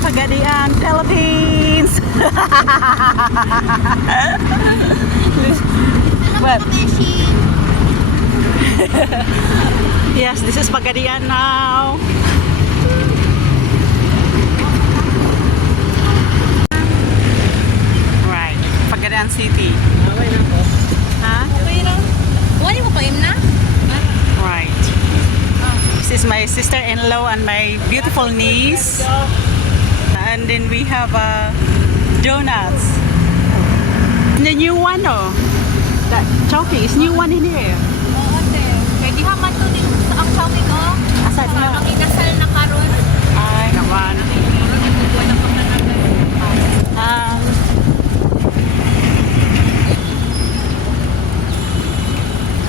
Pagadian, Philippines. What? Yes, this is Pagadian now. Right, Pagadian City. Huh? Wali mo pa na? Right. This is my sister-in-law and my beautiful niece. And then we have donuts. The new one, oh. That Chowking is new one in here. Oo, ate. Kaya di haman to din sa ang Chowking, oh. Asad na. Parang inasal na karon. Ay, naman. Wala pa na natin.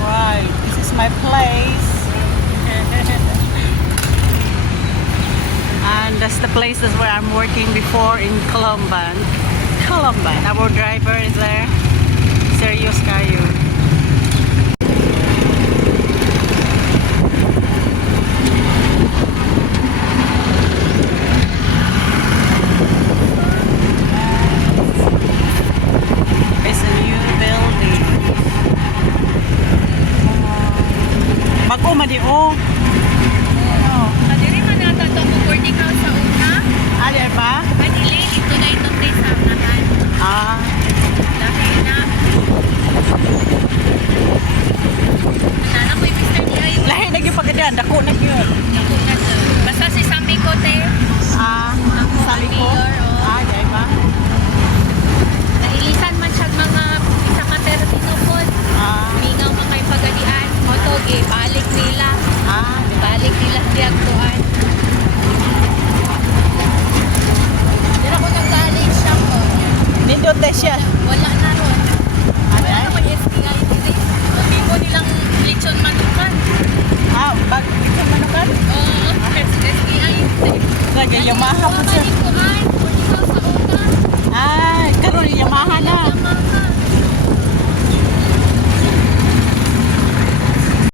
Right, this is my place. And that's the places where I'm working before in Colomban. Our driver is there. Serious kayo. It's a new building. Mag-uma di oh. Kadiri man nata to mo boarding house sa una. Ano ba? Kanili ito na itong place sa unahan. Ah, Dahil na. Nana ko yung Mr. Jai. lahi na yung pagkadaan. Dako na yun. Naku na to. Basta si Sammy ko, te. Ah, sabi ko. Mayor, oh. Ah, di ba? Nailisan man siya mga isa ka termino po. Ah, Mingaw man kay Pagadian. Motoge, balik nila. ah, di ba? Balik nila siya tuan. Pero kung nag-college siya po, Nindot na siya. wala na ron. Ano Wala yan? naman yung STI dili. Hindi mo nilang lechon manukan. Ah, bag ito manukan? Oo, STI. Lagi, Yamaha po siya. Kuan.